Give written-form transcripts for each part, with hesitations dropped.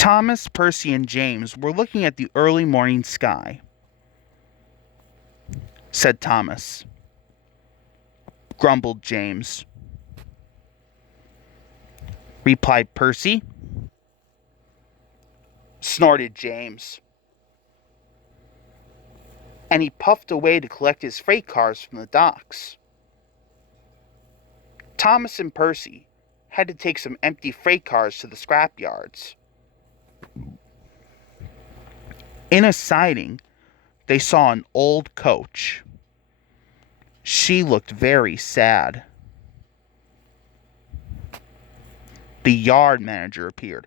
Thomas, Percy, and James were looking at the early morning sky. Said Thomas. Grumbled James. Replied Percy. Snorted James. And he puffed away to collect his freight cars from the docks. Thomas and Percy had to take some empty freight cars to the scrap yards. In a siding, they saw an old coach. She looked very sad. The yard manager appeared.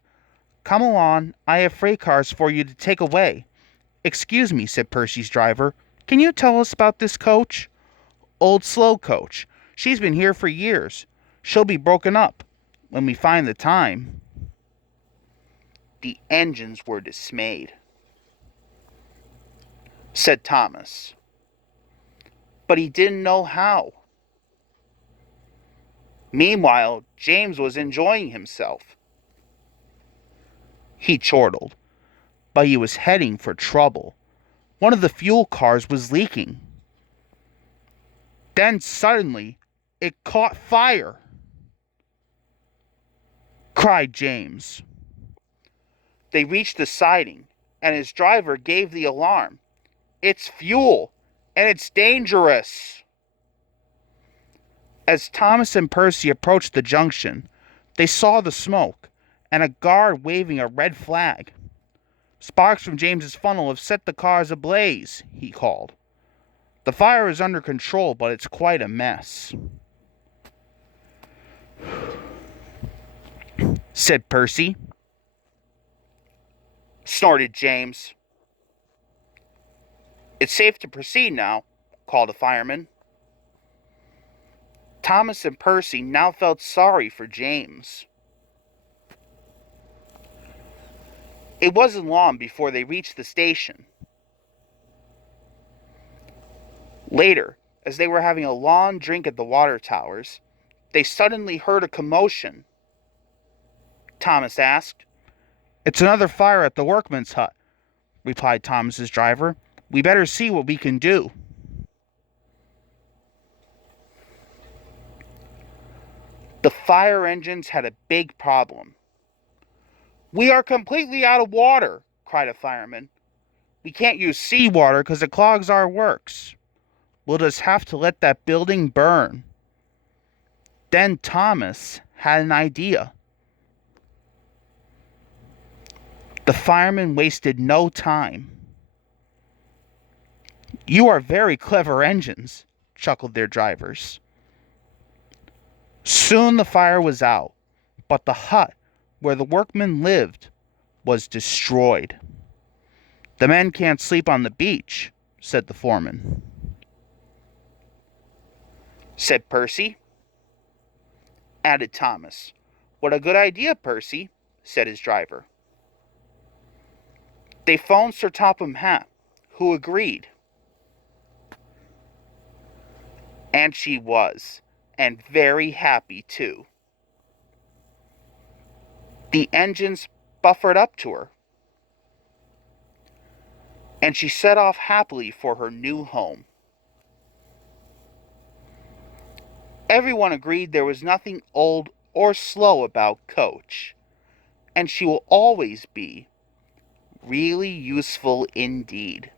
"Come along, I have freight cars for you to take away." "Excuse me," said Percy's driver. "Can you tell us about this coach?" "Old slow coach. She's been here for years. She'll be broken up when we find the time." The engines were dismayed. Said Thomas. But he didn't know how. Meanwhile, James was enjoying himself. He chortled, but he was heading for trouble. One of the fuel cars was leaking. Then suddenly, it caught fire, cried James. They reached the siding, and his driver gave the alarm. "It's fuel, and it's dangerous." As Thomas and Percy approached the junction, they saw the smoke and a guard waving a red flag. "Sparks from James's funnel have set the cars ablaze," he called. "The fire is under control, but it's quite a mess," said Percy. Snorted James. "It's safe to proceed now," called a fireman. Thomas and Percy now felt sorry for James. It wasn't long before they reached the station. Later, as they were having a long drink at the water towers, they suddenly heard a commotion. Thomas asked. "It's another fire at the workman's hut," replied Thomas's driver. "We better see what we can do." The fire engines had a big problem. "We are completely out of water," cried a fireman. "We can't use seawater because it clogs our works. We'll just have to let that building burn." Then Thomas had an idea. The firemen wasted no time. "You are very clever engines," chuckled their drivers. Soon the fire was out, but the hut where the workmen lived was destroyed. "The men can't sleep on the beach," said the foreman. Said Percy. Added Thomas. "What a good idea, Percy," said his driver. They phoned Sir Topham Hatt, who agreed. And she was, and very happy too. The engines buffered up to her, and she set off happily for her new home. Everyone agreed there was nothing old or slow about Coach, and she will always be really useful indeed.